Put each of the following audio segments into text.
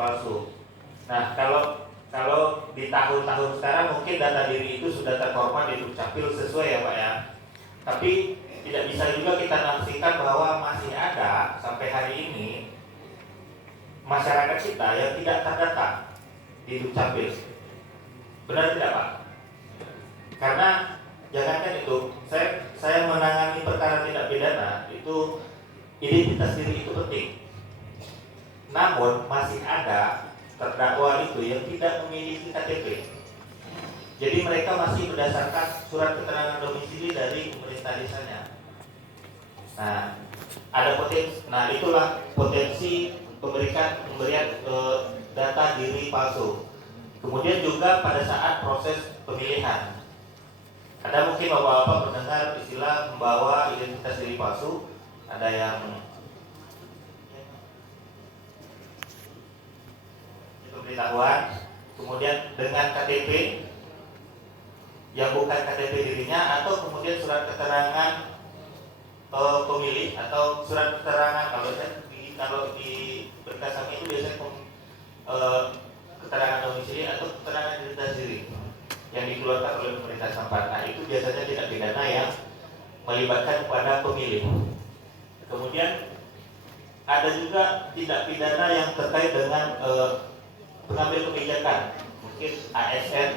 palsu. Nah, kalau di tahun-tahun sekarang mungkin data diri itu sudah terformat di Dukcapil sesuai ya Pak ya. Tapi tidak bisa juga kita nafikan bahwa masih ada sampai hari ini masyarakat kita yang tidak terdata di Dukcapil. Benar tidak Pak? Karena jangankan itu, saya menangani perkara tindak pidana itu identitas diri itu penting. Namun masih ada terdakwa itu yang tidak memiliki KTP. Jadi mereka masih berdasarkan surat keterangan domisili dari pemerintah desanya. Nah, ada potensi. Nah, itulah potensi pemberian data diri palsu. Kemudian juga pada saat proses pemilihan, ada mungkin bapak-bapak mendengar istilah membawa identitas diri palsu. Ada yang pemberitahuan, kemudian dengan KTP yang bukan KTP dirinya, atau kemudian surat keterangan pemilih atau surat keterangan kalau di berkas kami itu biasanya keterangan domisili atau keterangan identitas diri yang dikeluarkan oleh pemerintah setempat. Nah, itu biasanya tindak pidana yang melibatkan kepada pemilih. Kemudian ada juga tindak pidana yang terkait dengan pengambil kebijakan, mungkin ASN,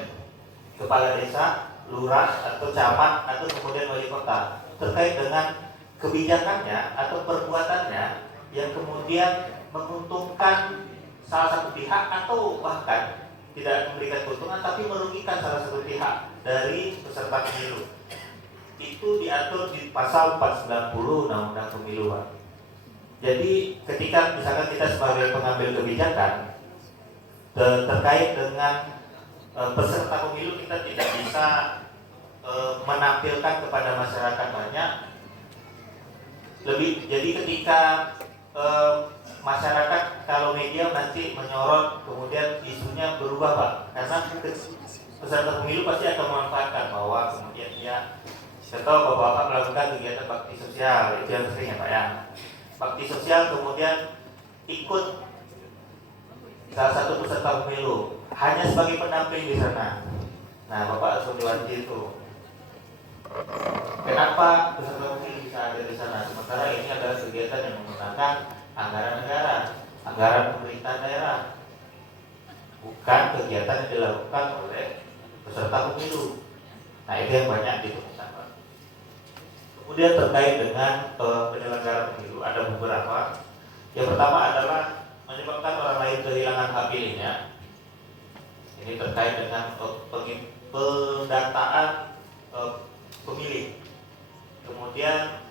kepala desa, lurah atau camat atau kemudian wali kota, terkait dengan kebijakannya atau perbuatannya yang kemudian menguntungkan salah satu pihak atau bahkan tidak memberikan keuntungan tapi merugikan salah satu pihak dari peserta pemilu. Itu diatur di pasal 490 Undang-Undang Pemilu. Jadi ketika misalkan kita sebagai pengambil kebijakan terkait dengan peserta pemilu, kita tidak bisa menampilkan kepada masyarakat banyak. Jadi ketika masyarakat, kalau media nanti menyorot kemudian isunya berubah Pak, karena peserta pemilu pasti akan memanfaatkan bahwa kemudian dia atau bapak-bapak melakukan kegiatan bakti sosial, itu yang sering ya Pak ya. Bakti sosial kemudian ikut salah satu peserta pemilu hanya sebagai pendamping di sana. Nah, Bapak harus menjawab itu. Kenapa peserta pemilu bisa ada di sana? Sementara ini adalah kegiatan yang menggunakan anggaran negara, anggaran pemerintah daerah, bukan kegiatan yang dilakukan oleh peserta pemilu. Nah, itu yang banyak ditemukan. Kemudian terkait dengan penyelenggara pemilu ada beberapa. Yang pertama adalah menyebabkan orang lain kehilangan hak pilihnya. Ini terkait dengan pendataan pemilih. Kemudian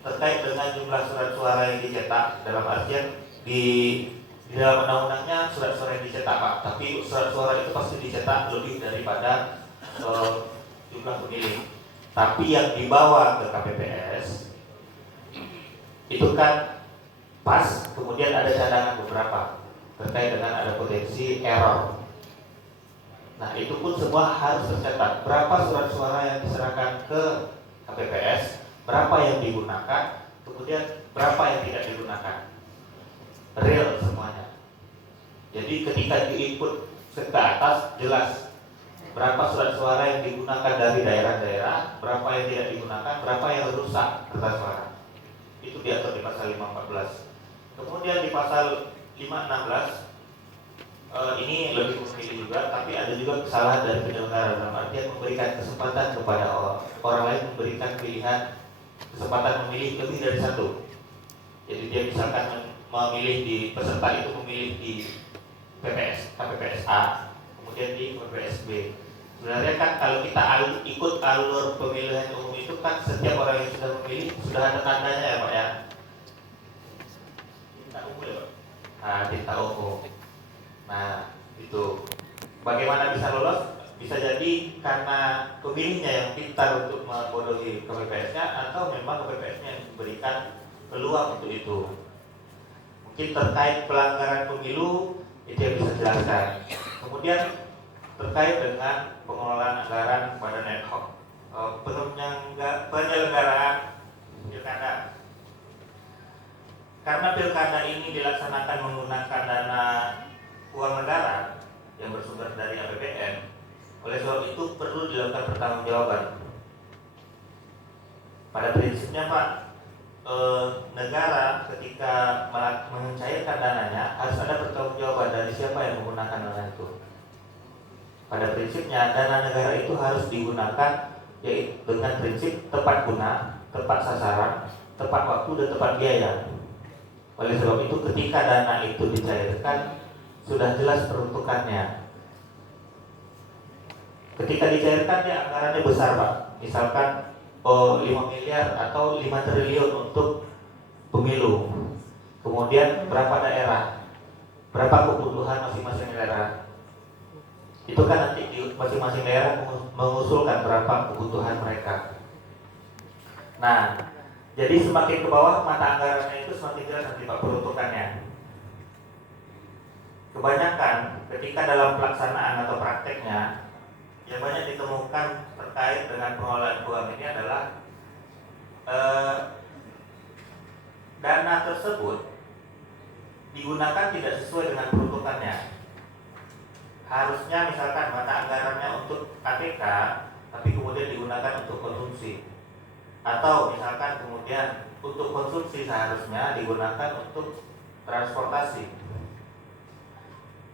terkait dengan jumlah surat suara yang dicetak, dalam artian di dalam undang-undangnya surat suara yang dicetak Pak, tapi surat suara itu pasti dicetak lebih daripada jumlah pemilih. Tapi yang dibawa ke KPPS itu kan pas, kemudian ada cadangan beberapa terkait dengan ada potensi error. Nah, itu pun semua harus tercatat. Berapa surat suara yang diserahkan ke KPPS, berapa yang digunakan, kemudian berapa yang tidak digunakan. Real semuanya. Jadi ketika di-input ke atas jelas berapa surat suara yang digunakan dari daerah-daerah, berapa yang tidak digunakan, berapa yang rusak kertas suara. Itu diatur di pasal 514. Kemudian di pasal 516 ini lebih memilih juga, tapi ada juga kesalahan dari penyelenggara dalam artian memberikan kesempatan kepada orang lain, memberikan pilihan kesempatan memilih lebih dari satu. Jadi dia misalkan memilih di peserta itu memilih di KPPS A, kemudian di KPPS B. Sebenarnya kan kalau kita ikut alur pemilihan umum itu kan setiap orang yang sudah memilih sudah ada tandanya ya Pak ya. Tinta ungu ya Pak. Nah, tinta ungu. Nah, itu bagaimana bisa lolos? Bisa jadi karena pemilihnya yang pintar untuk membodohi KPPS-nya, atau memang KPPS-nya yang memberikan peluang untuk itu. Mungkin terkait pelanggaran pemilu itu yang bisa jelaskan. Kemudian terkait dengan pengelolaan anggaran badan ad hoc, penyelenggaraan pilkada. Karena pilkada ini dilaksanakan menggunakan dana Pada prinsipnya dana negara itu harus digunakan yaitu dengan prinsip tepat guna, tepat sasaran, tepat waktu dan tepat biaya. Oleh sebab itu ketika dana itu dicairkan sudah jelas peruntukannya. Ketika dicairkan dia anggarannya besar Pak, misalkan 5 miliar atau 5 triliun untuk pemilu. Kemudian berapa daerah, berapa kebutuhan masing-masing daerah. Itu kan nanti masing-masing daerah mengusulkan berapa kebutuhan mereka. Nah, jadi semakin ke bawah mata anggarannya itu semakin jelas nanti Pak peruntukannya. Kebanyakan ketika dalam pelaksanaan atau prakteknya yang banyak ditemukan terkait dengan pengelolaan keuangan ini adalah dana tersebut digunakan tidak sesuai dengan peruntukannya. Harusnya misalkan mata anggarannya untuk KTK, tapi kemudian digunakan untuk konsumsi. Atau misalkan kemudian untuk konsumsi seharusnya digunakan untuk transportasi.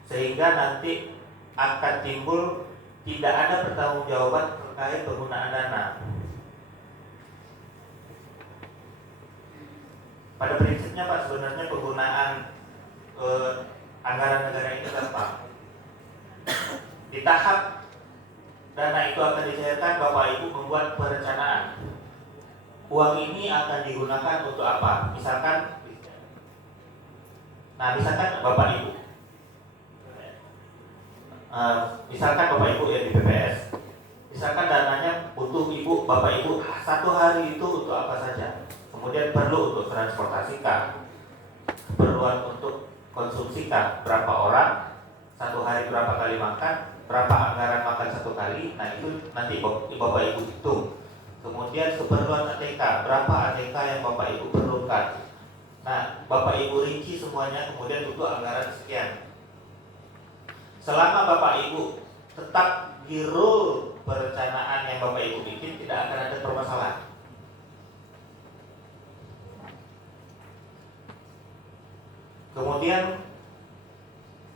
Sehingga nanti akan timbul tidak ada pertanggungjawaban terkait penggunaan dana. Pada prinsipnya Pak, sebenarnya penggunaan anggaran negara ini gampang. Di tahap dana itu akan dicairkan, Bapak Ibu membuat perencanaan. Uang ini akan digunakan untuk apa? Misalkan Bapak Ibu misalkan Bapak Ibu ya di BPS, misalkan dananya untuk Ibu, Bapak Ibu satu hari itu untuk apa saja, kemudian perlu untuk transportasi kah, keperluan untuk konsumsi kah, berapa orang, satu hari berapa kali makan, berapa anggaran makan satu kali, nah itu nanti Bapak Ibu hitung. Kemudian keperluan ATK, berapa ATK yang Bapak Ibu perlukan, nah Bapak Ibu rinci semuanya, kemudian butuh anggaran sekian. Selama Bapak Ibu tetap di rule perencanaan yang Bapak Ibu bikin, tidak akan ada permasalahan. Kemudian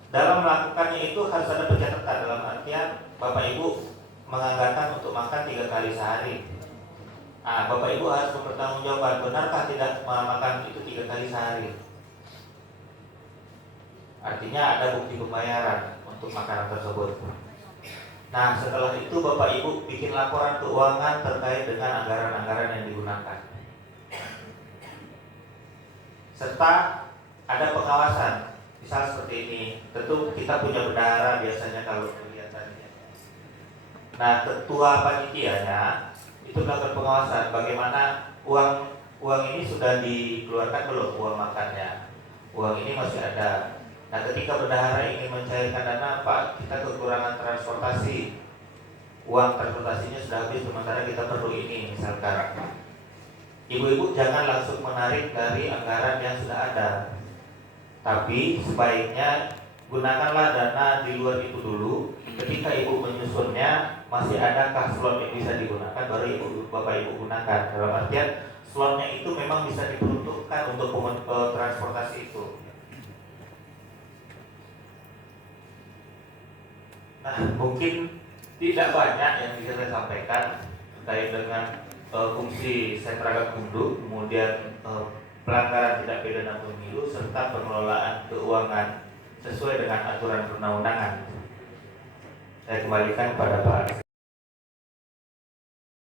dalam melakukannya itu harus ada pencatatan, dalam artian Bapak Ibu menganggarkan untuk makan 3 kali sehari. Bapak Ibu harus mempertanggungjawabkan benarkah tidak makan itu 3 kali sehari. Artinya ada bukti pembayaran untuk makanan tersebut. Nah, setelah itu Bapak Ibu bikin laporan keuangan terkait dengan anggaran-anggaran yang digunakan. Serta ada pengawasan. Misal seperti ini, tentu kita punya bendahara biasanya kalau kelihatannya. Nah, ketua panitianya itu melakukan pengawasan bagaimana uang ini sudah dikeluarkan belum, uang makannya. Uang ini masih ada. Nah, ketika bendahara ingin mencairkan dana, Pak, kita kekurangan transportasi, uang transportasinya sudah habis, sementara kita perlu ini, misalkan. Ibu-ibu jangan langsung menarik dari anggaran yang sudah ada, tapi sebaiknya gunakanlah dana di luar itu dulu. Ketika ibu menyusunnya, masih adakah slot yang bisa digunakan, baru Bapak Ibu gunakan. Dalam artian slotnya itu memang bisa diperuntukkan untuk transportasi itu. Nah, mungkin tidak banyak yang bisa saya sampaikan terkait dengan fungsi sentra gakumdu, kemudian pelanggaran tindak pidana pemilu, serta pengelolaan keuangan sesuai dengan aturan perundang-undangan. Saya kembalikan kepada Pak.